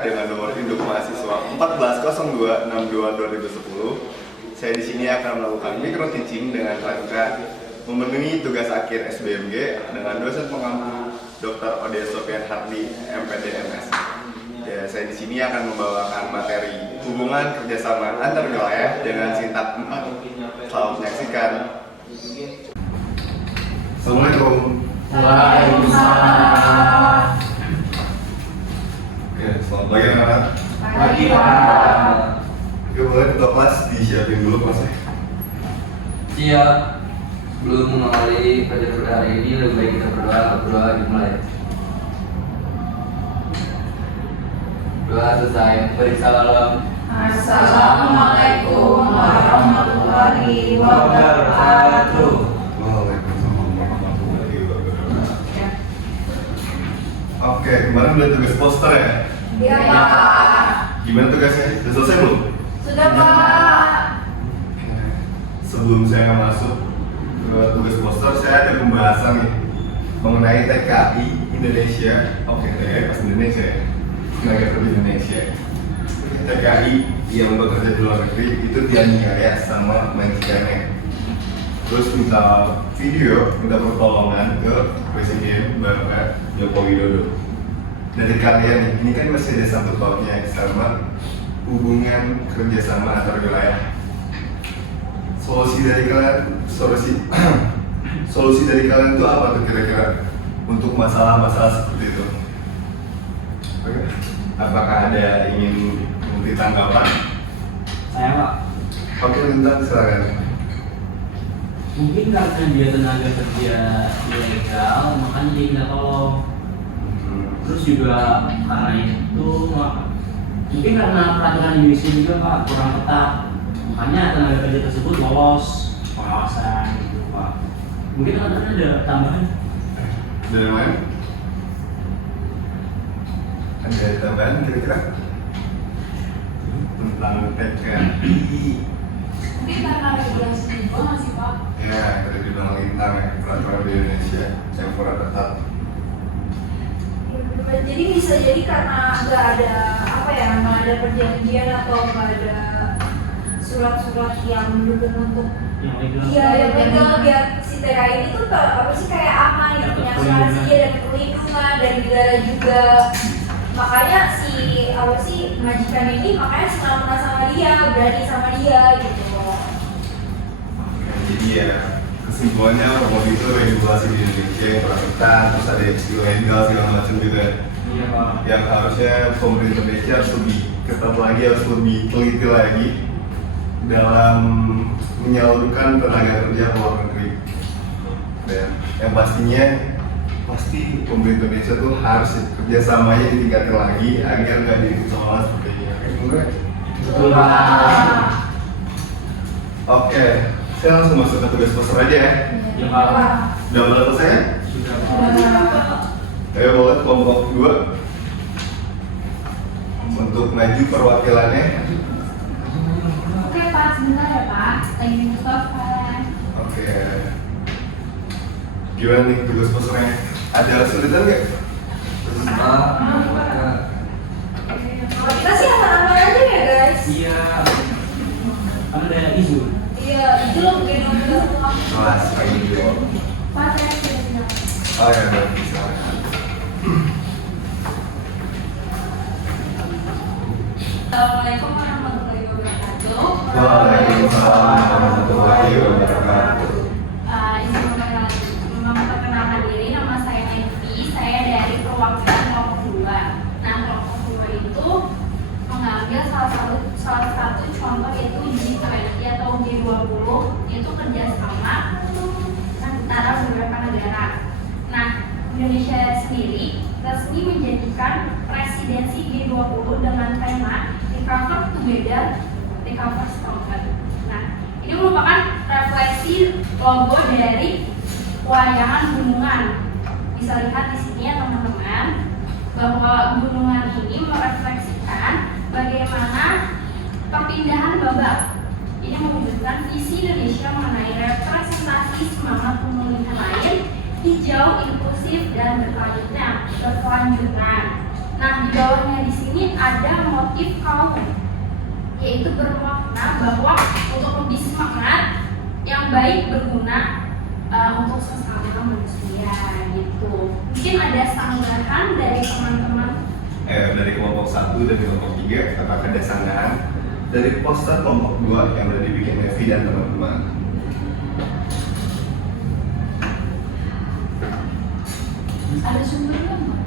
dengan nomor induk mahasiswa 140262-2010. Saya di sini akan melakukan micro teaching dengan rangka memenuhi tugas akhir SBMG dengan dosen pengampu Dr. Ode Sofian Hardi, MPD MS. Ya, saya di sini akan membawakan materi hubungan kerjasama antar wilayah dengan sintak 4. Selamat menyaksikan. Assalamualaikum. Waalaikumsalam. Oke, selamat pagi anak-anak. Pagi, Pak. Oke, boleh ketua kelas disiapin dulu kelasnya. Siap. Belum mengawali pelajaran hari ini, lebih baik kita berdoa dimulai. Doa selesai. Beri salam. Assalamualaikum warahmatullahi wabarakatuh. Waalaikumsalam warahmatullahi wabarakatuh. Oke, kemarin udah tugas poster ya? Iya, Pak. Gimana tugasnya? Udah selesai belum? Sudah, Pak. Sebelum saya masuk ke tugas poster, saya ada pembahasan nih mengenai TKI Indonesia. Oke, TKI pas Indonesia ya, tenaga kerja Indonesia. TKI yang bekerja di luar negeri itu dianiaya sama majikannya. Terus minta video, minta pertolongan ke Presiden Bapak Joko Widodo. Dari kalian ini kan masih ada sangkut pautnya sama hubungan kerjasama antar wilayah. Solusi dari kalian itu apa tuh kira-kira untuk masalah-masalah seperti itu? Oke. Apakah ada ingin memberi tanggapan? Saya, Pak. Oke, Lintang, silakan. Mungkin karena dia tenaga kerja ilegal, makanya dia minta tolong. Terus juga karena itu, mungkin karena peraturan Indonesia juga Pak kurang ketat, makanya tenaga kerja tersebut lolos pengawasan gitu Pak. Mungkin ada tambahan? Dari mana? Ada tambahan kira-kira tentang TKI? Mungkin karena regulasi juga nggak sih, Pak? Ya, tadi bilang Lintang ya, peraturan di Indonesia yang kurang ketat. Jadi bisa jadi karena nggak ada perjanjian atau nggak ada surat-surat yang mendukung untuk Yang legal? yang legal biar si TKI ini tuh kayak aman gitu, punya asuransi dan perlindungan dari negara juga. Makanya majikan ini makanya senang sama dia, berani sama dia gitu loh. Oke, jadi ya kesimpulannya bahwa itu regulasi di Indonesia yang kurang ketat, terus ada ilegal segala macam juga. Iya Pak. Yang harusnya pemerintah Indonesia harus lebih ketat lagi, harus lebih teliti lagi dalam menyalurkan tenaga kerja ke luar negeri. Dan yang pastinya pasti pemerintah Indonesia tuh harus kerjasamanya ditingkatkan lagi agar nggak jadi persoalan seperti ini. Betul Pak. Oke, saya langsung masuk ke tugas poster aja ya. Iya Pak. Udah mulai selesai ya? Sudah Pak. Ayo boleh kelompok 2 untuk maju perwakilannya. Oke Pak, sebentar ya Pak. Lagi Mustafa. Oke. Gimana nih tugas posternya? Ada kesulitan nggak? Kalau kita sih aman-aman aja ya guys. Iya. Kan ada isu. Iya, itu loh mungkin udah semua. Kelas pagi dulu. Pak, saya sudah bilang. Oh ya, udah bisa. Assalamualaikum warahmatullahi wabarakatuh. Waalaikumsalam warahmatullahi wabarakatuh. Izin memperkenalkan diri, nama saya Nevi. Saya dari perwakilan kelompok 2. Nah, kelompok 2 itu mengambil salah satu contoh yaitu G20 atau G20, yaitu kerjasama antara beberapa negara. Nah, Indonesia sendiri resmi menjadikan presidensi G20 dengan tema Recover Together, Recover Stronger. Nah, ini merupakan refleksi logo dari wayangan gunungan. Bisa lihat di sini ya teman-teman, bahwa gunungan ini merefleksikan bagaimana perpindahan babak. Ini mewujudkan visi Indonesia mengenai representasi semangat pemulihan air hijau, inklusif, dan berkelanjutan. Nah, di bawahnya di sini ada motif kaum, yaitu bermakna bahwa untuk lebih semangat, yang baik, berguna untuk sesama manusia gitu. Mungkin ada sanggahan dari teman-teman Dari kelompok 1 dan kelompok 3, apakah ada sanggahan dari poster kelompok 2 yang udah dibikin Evi dan teman-teman? ada sumbernya nggak?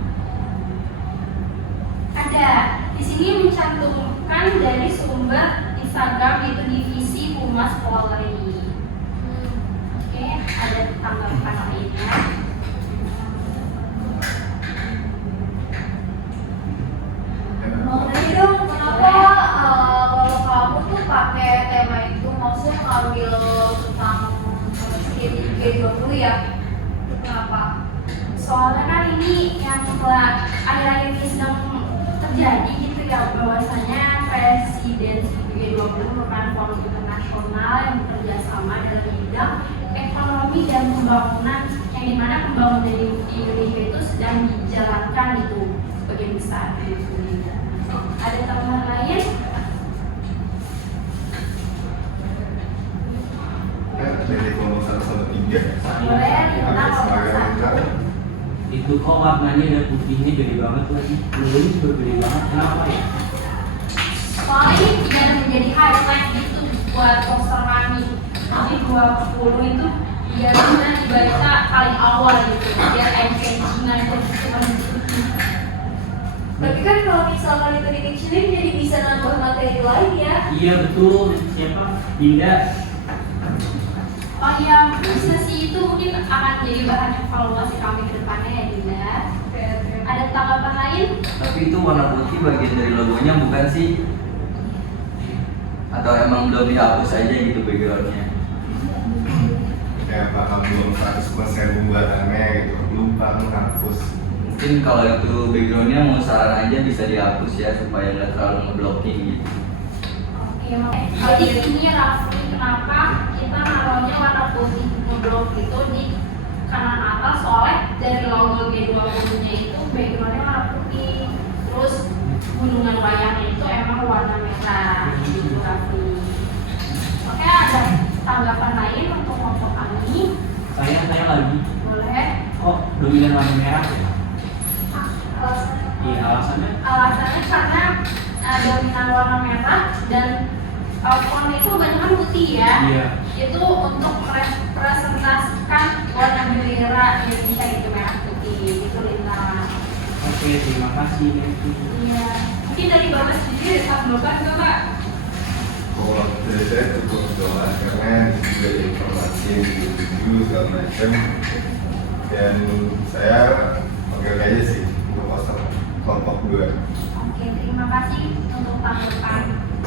Ada. Di sini mencantumkan dari sumber Instagram itu Divisi Humas Polri. Oke, ada tanggapan lainnya. Mau nanya dong, kenapa kalau kamu tuh pakai tema itu, maksudnya ngambil tentang G20 ya? Kenapa? Soalnya kan ini yang setelah akhir-akhir ini sedang terjadi gitu ya, bahwasanya presidensi G20 merupakan forum internasional yang bekerja sama dalam bidang ekonomi dan pembangunan, yang dimana pembangunan di Indonesia itu sedang dijalankan itu sebagian besar di Indonesia. Ada tambahan lain? Dari kelompok 1 sampai 3. Boleh, kita kelompok 1. Itu kok warnanya ada putihnya gede banget lagi. Logonya juga gede banget. Kenapa ya? Soalnya ini biar menjadi highlight gitu buat poster kami. Jadi 20 itu biar bisa dibaca paling awal gitu, biar engaging aja gitu. Tapi kan kalau misalkan itu dikecilin jadi bisa nambah materi lain ya. Iya betul. Siapa? Dinda. Oh iya, bisa sih, itu mungkin akan jadi bahan evaluasi kami ke depannya ya Dinda. Ada tanggapan lain? Tapi itu warna putih bagian dari logonya bukan sih? Atau emang belum dihapus aja gitu backgroundnya? Ya, apakah belum 100% pembuatannya gitu, lupa menghapus. Mungkin kalau itu backgroundnya mau saran aja bisa dihapus ya supaya nggak terlalu ngeblocking gitu. Oke, jadi ini Raffi, kenapa kita naruhnya warna putih ngeblok itu di kanan atas, soalnya dari logo G20-nya itu backgroundnya warna putih, terus gunungan wayangnya itu emang warna merah gitu Raffi. Oke, ada tanggapan lain untuk kelompok kami? Saya lagi. Boleh. Kok dominan warna merah ya? Alasannya? Iya alasannya. Alasannya karena dominan warna merah dan font itu kebanyakan putih ya. Iya. Itu untuk merepresentasikan warna bendera Indonesia itu merah putih itu Lina. Oke, terima kasih. Iya. Mungkin dari Bapak sendiri ada tambahan nggak Pak? Kalau dari saya cukup doa karena juga ada informasi yang review segala macam, dan saya oke aja sih untuk poster kelompok 2. Oke, terima kasih untuk tanggapan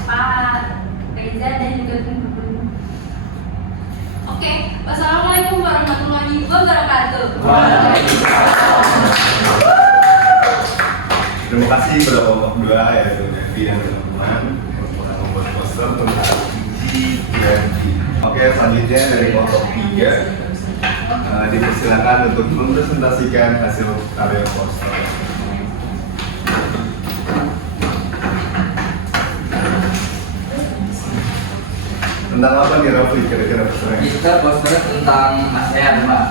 Pak Reza dan juga tim guru. Oke, wassalamualaikum warahmatullahi wabarakatuh. Terima kasih kepada kelompok 2 yaitu Evi dan teman-teman yang telah membuat poster tentang G20. Oke, selanjutnya dari kelompok 3 dipersilakan untuk mempresentasikan hasil karya poster. Tentang apa nih Raffi kira-kira posternya? Kita poster tentang ASEAN Pak.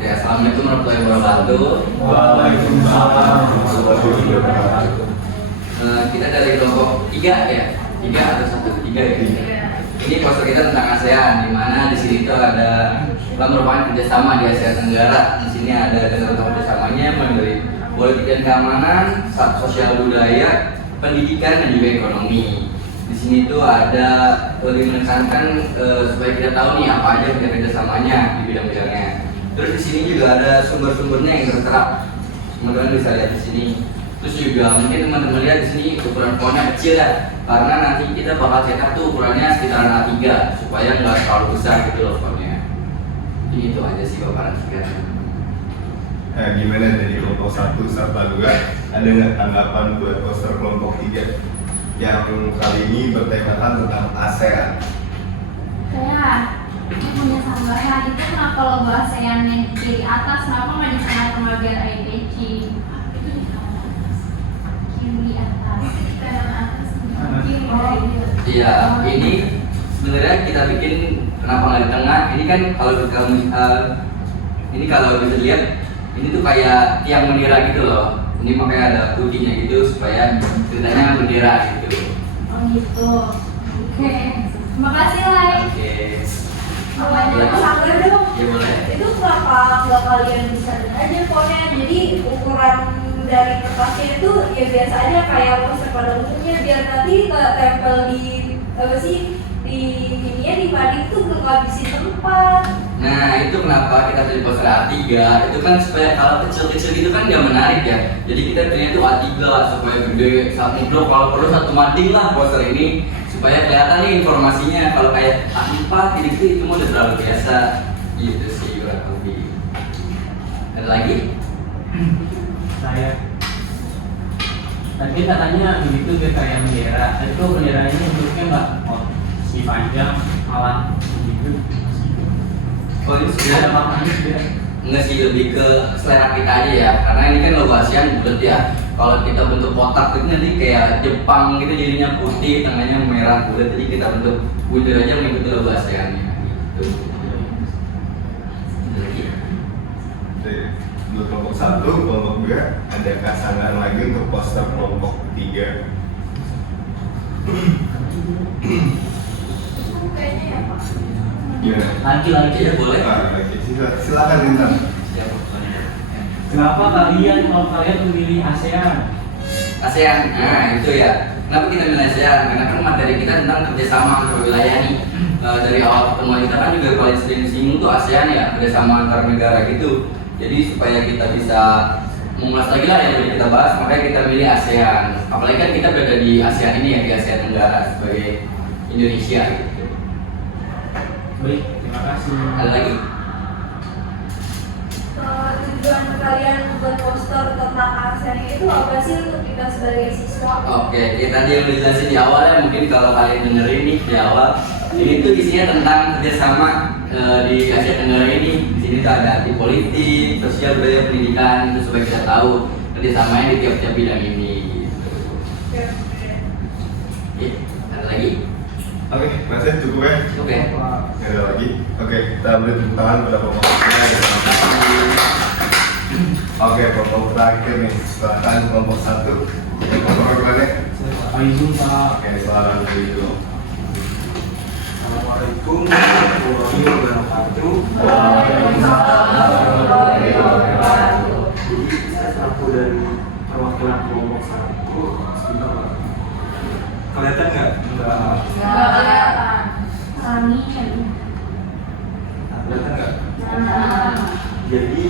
Ya, assalamualaikum warahmatullahi wabarakatuh. Waalaikumsalam warahmatullahi wabarakatuh. Kita dari kelompok 3 ya, 3 atau 1 3 ya. Ini poster kita tentang ASEAN, di mana di sini tuh ada merupakan kerjasama di Asia Tenggara. Di sini ada tentang kerjasamanya mulai dari politik dan keamanan, sosial budaya, pendidikan dan juga ekonomi. Di sini tuh ada lebih menekankan supaya kita tahu nih apa aja kerjasamanya di bidang-bidangnya. Terus di sini juga ada sumber-sumbernya yang tertera. Teman-teman bisa lihat di sini. Terus juga mungkin teman-teman lihat di sini ukuran fontnya kecil ya, karena nanti kita bakal cetak tuh ukurannya sekitaran A3 supaya nggak terlalu besar gitu loh fontnya. Jadi itu aja sih paparan singkatnya. Gimana dari kelompok 1 serta 2, ada nggak tanggapan buat poster kelompok 3 yang kali ini bertemakan tentang ASEAN? Saya punya tambahan itu, kenapa logo ASEAN yang di kiri atas, kenapa nggak di tengah-tengah biar eye catching? Kiri atas. Iya, ini sebenarnya kita bikin kenapa nggak di tengah? Ini kan kalau ini kalau bisa dilihat, ini tuh kayak tiang bendera gitu loh. Ini makanya ada putihnya gitu supaya ceritanya bendera gitu. Oh gitu. Oke. Terima kasih Lai. Oke. Namanya sanggar dong. Ya boleh. Itu kenapa nggak kalian bisa aja fontnya? Jadi ukuran dari kertasnya itu ya biasa aja kayak poster pada umumnya, biar nanti tempel di apa sih di ininya di padi itu nggak ngabisin tempat. Nah itu kenapa kita pilih poster A3. Itu kan supaya kalau kecil-kecil gitu kan nggak menarik ya. Jadi kita pilihnya tuh A3 supaya gede, satu blok, kalau perlu satu mading lah poster ini, supaya kelihatan nih informasinya. Kalau kayak A4 gitu itu mah udah terlalu biasa gitu sih kurang lebih. Ada lagi? Saya tadi katanya begitu dia kayak bendera. Itu bendera ini bentuknya nggak si panjang malah begitu. Oh ini Ada sebenarnya maknanya juga. nggak sih, lebih ke selera kita aja ya, karena ini kan logo ASEAN bulat ya. Kalau kita bentuk kotak itu nanti kayak Jepang gitu, jadinya putih, tengahnya merah bulat. Jadi kita bentuk bundar aja mengikuti logo ASEAN ya gitu. Ada lagi? Oke. Untuk kelompok 1, kelompok 2 ada kasangan lagi untuk poster kelompok 3. Itu kayaknya ya Pak. Gimana? Lagi-lagi Iya boleh. Lagi. Silakan Intan. Siapa? Kenapa kalau kalian memilih ASEAN? ASEAN, nah itu ya. Kenapa kita milih ASEAN? Karena kan materi kita tentang kerjasama antar wilayah nih. Dari awal pertemuan kita kan juga paling sering disinggung tuh ASEAN ya, kerjasama antar negara gitu. Jadi supaya kita bisa mengulas lagi lah yang udah kita bahas, makanya kita milih ASEAN. Apalagi kan kita berada di ASEAN ini ya, di ASEAN Tenggara sebagai Indonesia gitu. Baik, terima kasih. Ada lagi? Tujuan kalian membuat poster tentang ASEAN itu apa sih untuk kita sebagai siswa? Oke, ya tadi yang dijelasin di awal ya, mungkin kalau kalian dengerin nih di awal, ini tuh isinya tentang kerjasama di Asia Tenggara ini. Di sini tuh ada arti politik, sosial, budaya, pendidikan, itu supaya kita tahu kerjasamanya di tiap-tiap bidang ini. Gitu. Ya, ada lagi? Oke, masih cukup ya? Oke. Nggak ada lagi? Oke, kita beri tepuk tangan pada kelompoknya. Oke, kelompok terakhir nih, silahkan kelompok 1. Kelompok perwakilannya? Pak Izun, Pak. Oke, silakan dulu. Assalamualaikum warahmatullahi wabarakatuh. Jadi saya selaku dari perwakilan kelompok 1 sebentar. Kelihatan nggak? Nggak. Nggak kelihatan. Kami Kelihatan nggak? Nah. Jadi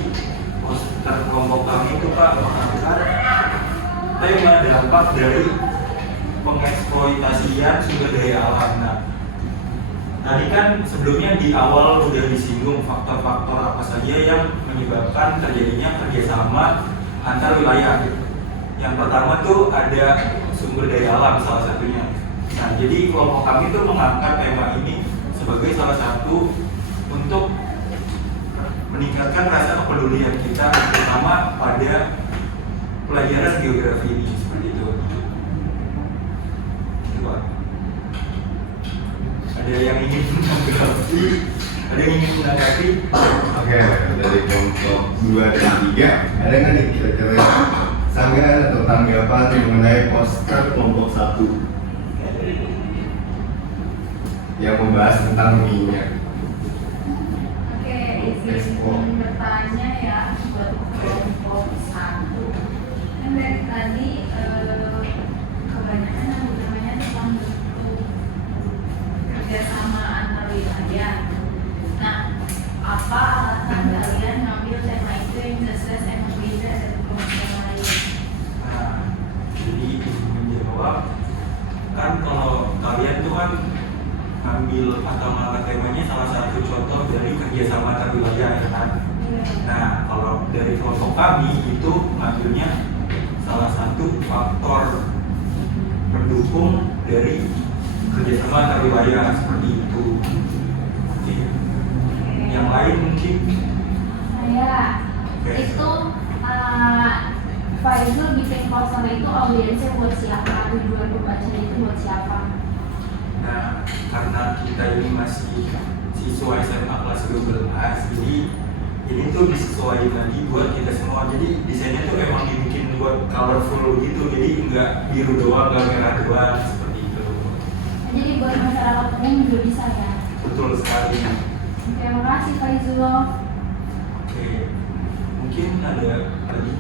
poster kelompok kami itu Pak mengangkat tema dampak dari pengeksploitasian sumber daya alam. Nah, tadi kan sebelumnya di awal udah disinggung faktor-faktor apa saja yang menyebabkan terjadinya kerjasama antar wilayah. Yang pertama tuh ada sumber daya alam salah satunya. Nah, jadi kelompok kami tuh mengangkat tema ini sebagai salah satu untuk meningkatkan rasa kepedulian kita, terutama pada pelajaran geografi ini seperti itu. Coba. Ada yang ingin menanggapi? Ada yang ingin menanggapi? Oke, dari kelompok 2 dan 3, ada nggak nih kira-kira sanggahan atau tanggapan mengenai poster kelompok 1 yang membahas tentang minyak? Oke, izin bertanya ya buat kelompok 1. Kan dari tadi kebanyakan yang utamanya tentang bentuk kerjasama antar wilayah. Nah, apa alasan kalian ngambil tema itu yang jelas-jelas emang beda dari kelompok yang lain? Nah, jadi menjawab kan kalau kalian tuh kan ngambil atau mengangkat temanya salah satu contoh dari kerjasama antar wilayah ya kan. Nah, kalau dari kelompok kami itu ngambilnya salah satu faktor pendukung dari kerjasama antar wilayah seperti itu. Oke. Yang lain mungkin Saya Oke. itu Pak Izul bikin poster itu audiensnya buat siapa? Tujuan pembacanya itu buat siapa? Nah, karena kita ini masih siswa SMA kelas 12, jadi ini tuh disesuaikan lagi buat kita semua. Jadi desainnya tuh emang dibikin buat colorful gitu, jadi nggak biru doang, nggak merah doang, seperti itu. Jadi buat masyarakat umum juga bisa ya. Betul sekali. Terima kasih Faizullah. Oke, mungkin ada lagi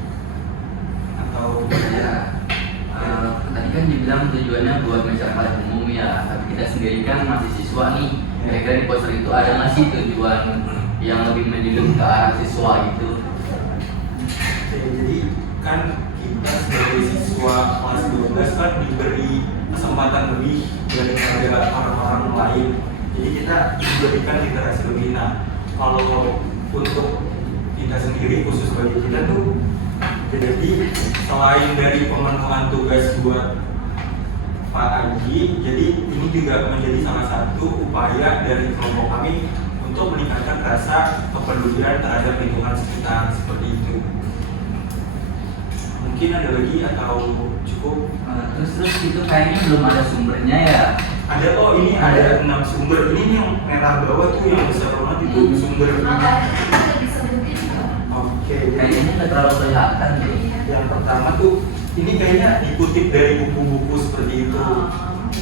atau Ya, tadi kan dibilang tujuannya buat masyarakat umum ya, tapi kita sendiri kan masih siswa nih. Kira-kira di poster itu ada nggak sih tujuan yang lebih mendidik ke arah siswa itu? Oke, jadi kan kita sebagai siswa kelas 12 kan diberi kesempatan lebih daripada orang-orang lain. Jadi kita diberikan literasi lebih. Nah, kalau untuk kita sendiri, khusus bagi kita tuh, jadi selain dari pemenuhan tugas buat Pak Aji, jadi ini juga menjadi salah satu upaya dari kelompok kami untuk meningkatkan rasa kepedulian terhadap lingkungan sekitar, seperti itu. Mungkin ada lagi atau cukup? Terus itu kayaknya belum ada sumbernya ya. Ada kok, ini ada 6 sumber. Ini yang merah bawah tuh yang besar banget itu sumber. Makanya kita disebutin kok. Oke, jadi Kayaknya nggak terlalu kelihatan deh. yang pertama tuh ini kayaknya dikutip dari buku-buku seperti itu.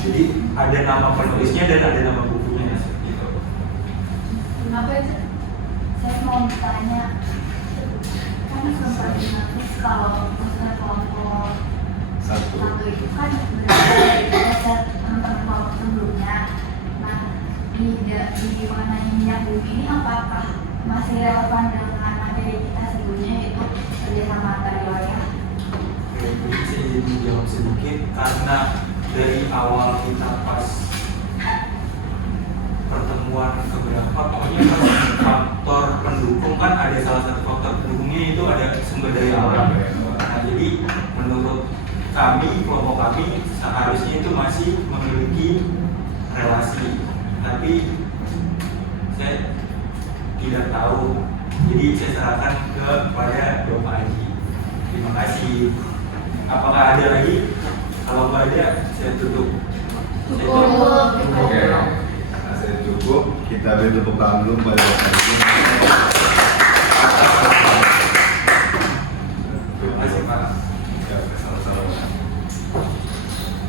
Jadi ada nama penulisnya dan ada nama bukunya seperti itu. Kenapa itu? Saya mau bertanya, kan sempat dinamis kalau misalnya kelompok Satu. satu itu kan berbeda dari teman-teman kelompok sebelumnya. Nah, di mana minyak bumi ini apakah masih relevan dengan materi kita sebelumnya itu kerjasama antar wilayah? Oke, jadi saya jadi jawab sedikit karena dari awal kita pas pertemuan keberapa, pokoknya pas faktor pendukung kan ada salah satu faktor pendukungnya itu ada sumber daya alam. Nah, jadi menurut kami, kelompok kami seharusnya itu masih memiliki relasi, tapi saya tidak tahu. Jadi saya serahkan kepada Bapak Haji. Terima kasih. Apakah ada lagi? Kalau nggak ada, saya tutup. Saya tutup. Oke, saya cukup. Kita beri tepuk tangan dulu pada Bapak Haji. Terima kasih Pak. Ya, sama-sama.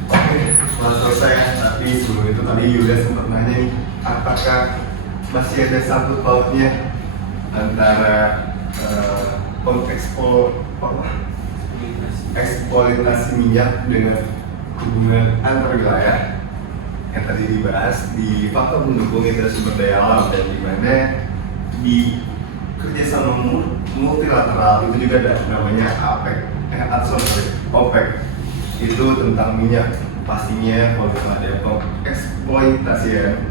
Oke, setelah selesai. Tapi sebelum itu tadi Yuda sempat nanya nih, apakah masih ada sangkut pautnya antara eksploitasi minyak dengan hubungan antar wilayah yang tadi dibahas di faktor pendukung itu sumber daya alam, dan di mana di kerjasama multilateral itu juga ada namanya OPEC itu tentang minyak. Pastinya kalau ada eksploitasian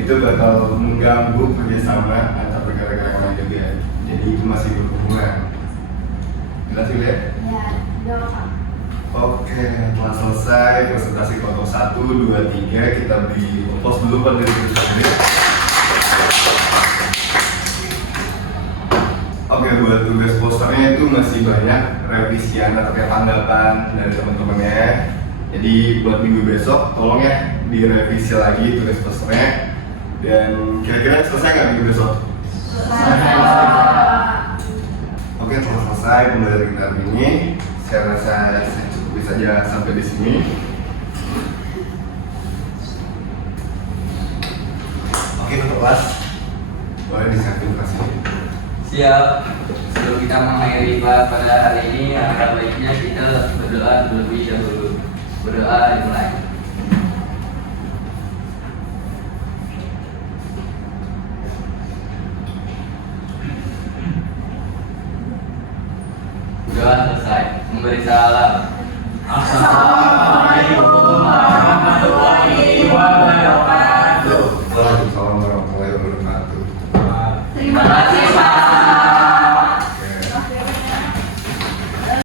itu bakal mengganggu kerjasama antar negara-negara lain juga, jadi itu masih berhubungan. Jelas ya? Ya, jawab Pak. Oke, telah selesai presentasi kelompok 1, 2, 3. Kita beri pos dulu pada diri kita sendiri. Oke, buat tugas posternya itu masih banyak revisian atau kayak tanggapan dari teman-temannya. Jadi buat minggu besok, tolong ya direvisi lagi tugas posternya. Dan kira-kira selesai nggak minggu besok? Oke, telah selesai pembelajaran kita hari ini. Saya rasa saya cukupi saja sampai di sini. Oke, untuk kelas boleh disiapin kelasnya. Siap. Sebelum kita mengakhiri kelas pada hari ini, ada baiknya kita berdoa terlebih dahulu. Berdoa dimulai. Doa selesai. Memberi salam. Assalamualaikum